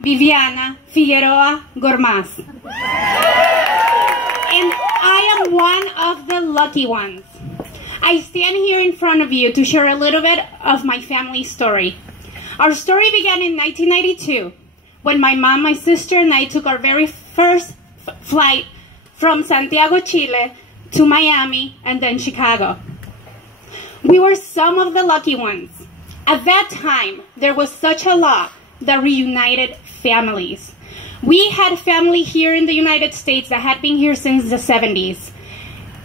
Viviana Figueroa Gormaz. And I am one of the lucky ones. I stand here in front of you to share a little bit of my family story. Our story began in 1992 when my mom, my sister, and I took our very first flight from Santiago, Chile to Miami and then Chicago. We were some of the lucky ones. At that time, there was such a law that reunited families. We had family here in the United States that had been here since the 70s,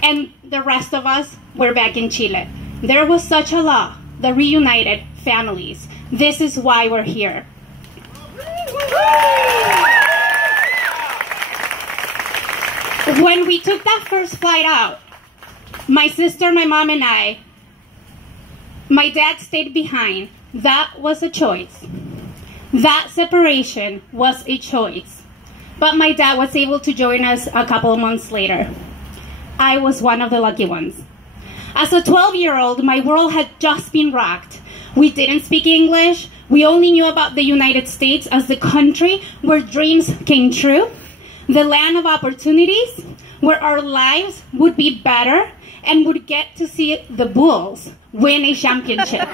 and the rest of us were back in Chile. There was such a law that reunited families. This is why we're here. When we took that first flight out, my sister, my mom, and I, my dad stayed behind. That was a choice. That separation was a choice. But my dad was able to join us a couple of months later. I was one of the lucky ones. As a 12-year-old, my world had just been rocked. We didn't speak English. We only knew about the United States as the country where dreams came true, the land of opportunities, where our lives would be better and would get to see the Bulls win a championship.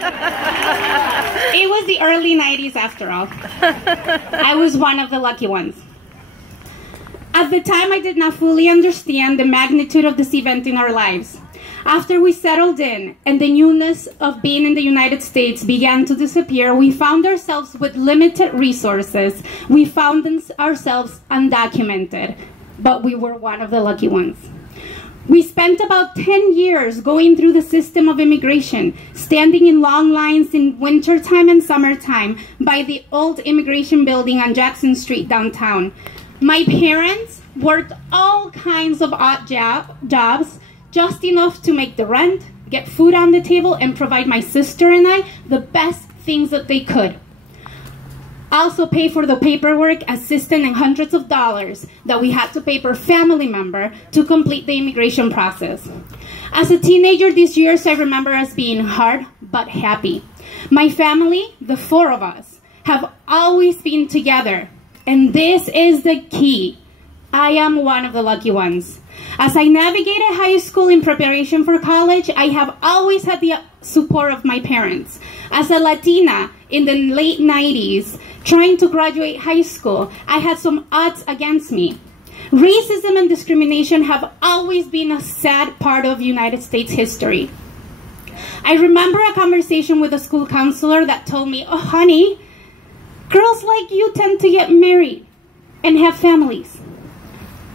It was the early 90s after all. I was one of the lucky ones. At the time, I did not fully understand the magnitude of this event in our lives. After we settled in and the newness of being in the United States began to disappear, we found ourselves with limited resources. We found ourselves undocumented, but we were one of the lucky ones. We spent about 10 years going through the system of immigration, standing in long lines in wintertime and summertime by the old immigration building on Jackson Street downtown. My parents worked all kinds of odd jobs, just enough to make the rent, get food on the table, and provide my sister and I the best things that they could. Also pay for the paperwork, assistance, and hundreds of dollars that we had to pay per family member to complete the immigration process. As a teenager, these years I remember as being hard but happy. My family, the four of us, have always been together, and this is the key. I am one of the lucky ones. As I navigated high school in preparation for college, I have always had the support of my parents. As a Latina in the late 90s, trying to graduate high school, I had some odds against me. Racism and discrimination have always been a sad part of United States history. I remember a conversation with a school counselor that told me, "Oh, honey, girls like you tend to get married and have families."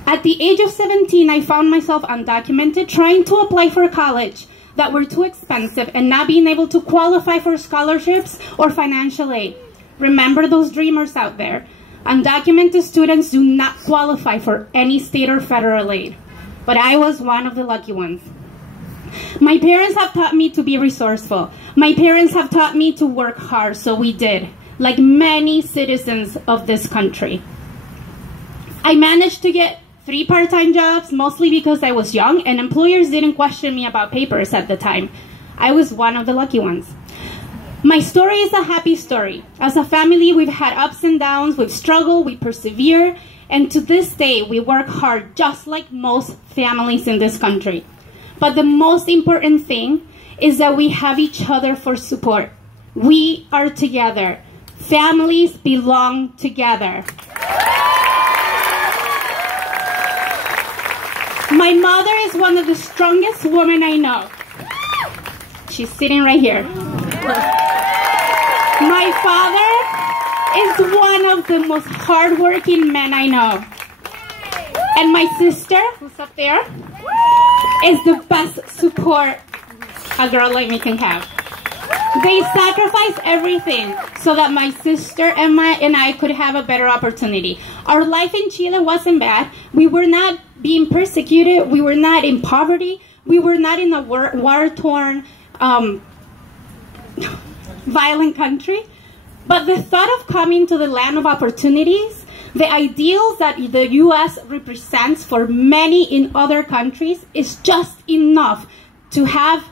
At the age of 17, I found myself undocumented, trying to apply for college that were too expensive and not being able to qualify for scholarships or financial aid. Remember those dreamers out there. Undocumented students do not qualify for any state or federal aid, but I was one of the lucky ones. My parents have taught me to be resourceful. My parents have taught me to work hard, so we did, like many citizens of this country. I managed to get 3 part-time jobs, mostly because I was young and employers didn't question me about papers at the time. I was one of the lucky ones. My story is a happy story. As a family, we've had ups and downs, we've struggled, we persevere, and to this day, we work hard just like most families in this country. But the most important thing is that we have each other for support. We are together. Families belong together. My mother is one of the strongest women I know. She's sitting right here. My father is one of the most hardworking men I know. And my sister, who's up there, is the best support a girl like me can have. They sacrificed everything so that my sister and I could have a better opportunity. Our life in Chile wasn't bad. We were not being persecuted. We were not in poverty. We were not in a war-torn, violent country. But the thought of coming to the land of opportunities, the ideals that the U.S. represents for many in other countries, is just enough to have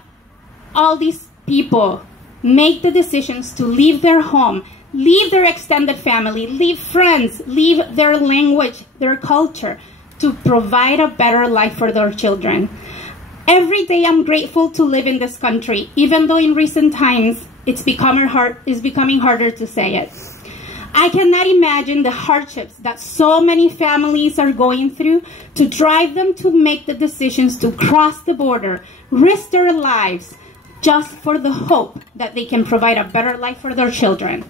all these people make the decisions to leave their home, leave their extended family, leave friends, leave their language, their culture, to provide a better life for their children. Every day I'm grateful to live in this country, even though in recent times it's becoming harder to say it. I cannot imagine the hardships that so many families are going through to drive them to make the decisions to cross the border, risk their lives, just for the hope that they can provide a better life for their children.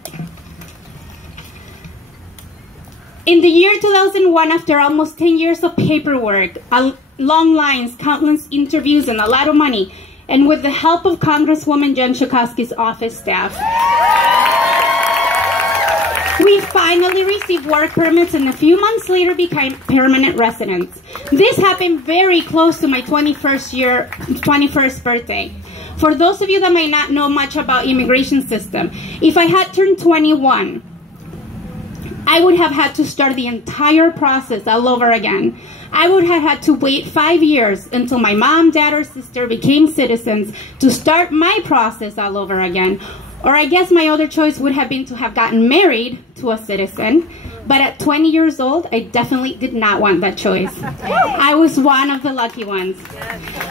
In the year 2001, after almost 10 years of paperwork, long lines, countless interviews, and a lot of money, and with the help of Congresswoman Jen Schakowsky's office staff, we finally received work permits and a few months later became permanent residents. This happened very close to my 21st birthday. For those of you that might not know much about immigration system, if I had turned 21, I would have had to start the entire process all over again. I would have had to wait 5 years until my mom, dad, or sister became citizens to start my process all over again. Or I guess my other choice would have been to have gotten married to a citizen. But at 20 years old, I definitely did not want that choice. I was one of the lucky ones.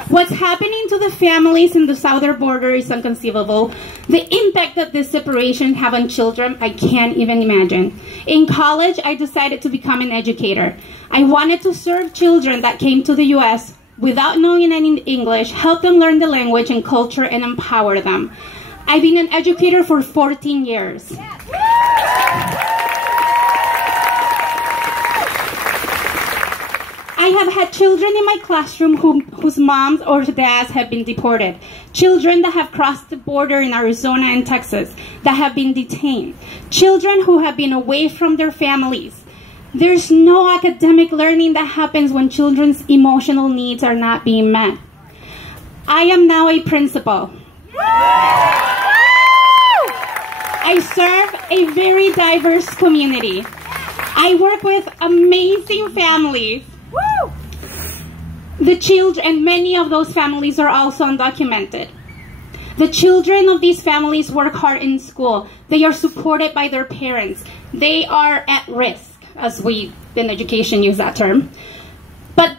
What's happening to the families in the southern border is inconceivable. The impact that this separation have on children, I can't even imagine. In college, I decided to become an educator. I wanted to serve children that came to the U.S. without knowing any English, help them learn the language and culture, and empower them. I've been an educator for 14 years. I have had children in my classroom whose moms or dads have been deported. Children that have crossed the border in Arizona and Texas that have been detained. Children who have been away from their families. There's no academic learning that happens when children's emotional needs are not being met. I am now a principal. I serve a very diverse community. I work with amazing families. The children, and many of those families are also undocumented. The children of these families work hard in school. They are supported by their parents. They are at risk, as we in education use that term. But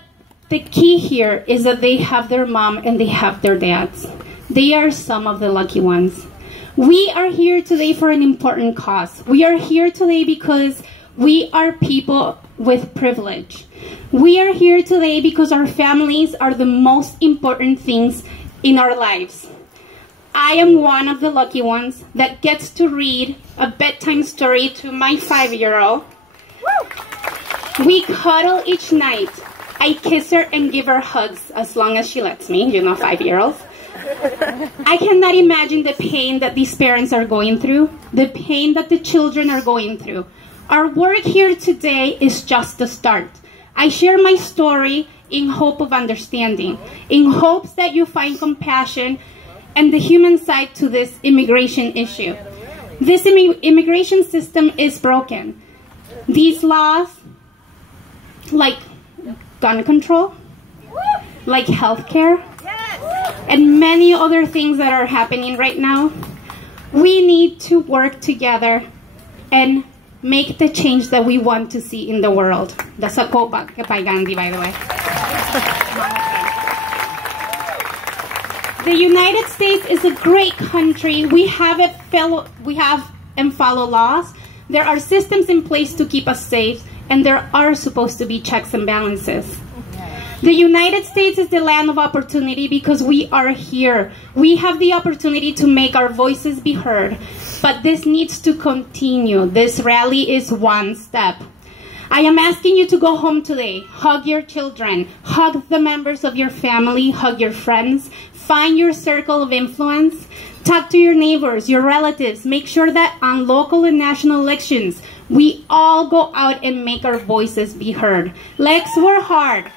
the key here is that they have their mom and they have their dads. They are some of the lucky ones. We are here today for an important cause. We are here today because we are people with privilege. We are here today because our families are the most important things in our lives. I am one of the lucky ones that gets to read a bedtime story to my 5-year-old. We cuddle each night. I kiss her and give her hugs as long as she lets me, 5-year-olds. I cannot imagine the pain that these parents are going through, the pain that the children are going through. Our work here today is just the start. I share my story in hope of understanding, in hopes that you find compassion and the human side to this immigration issue. This immigration system is broken. These laws, like gun control, like healthcare, and many other things that are happening right now, we need to work together and make the change that we want to see in the world. That's a quote by Gandhi, by the way. The United States is a great country. We have and follow laws. There are systems in place to keep us safe, and there are supposed to be checks and balances. The United States is the land of opportunity because we are here. We have the opportunity to make our voices be heard, but this needs to continue. This rally is one step. I am asking you to go home today. Hug your children. Hug the members of your family. Hug your friends. Find your circle of influence. Talk to your neighbors, your relatives. Make sure that on local and national elections, we all go out and make our voices be heard. Let's work hard.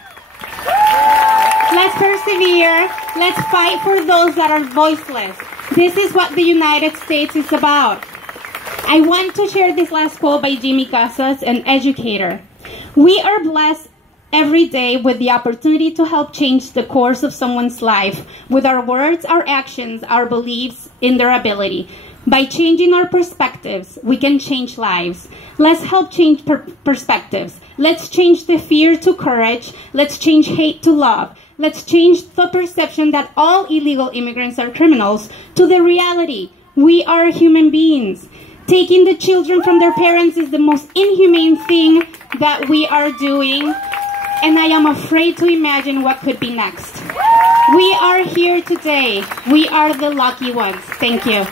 Let's persevere. Let's fight for those that are voiceless. This is what the United States is about. I want to share this last quote by Jimmy Casas, an educator. We are blessed every day with the opportunity to help change the course of someone's life with our words, our actions, our beliefs, in their ability. By changing our perspectives, we can change lives. Let's help change perspectives. Let's change the fear to courage. Let's change hate to love. Let's change the perception that all illegal immigrants are criminals to the reality. We are human beings. Taking the children from their parents is the most inhumane thing that we are doing, and I am afraid to imagine what could be next. We are here today. We are the lucky ones. Thank you.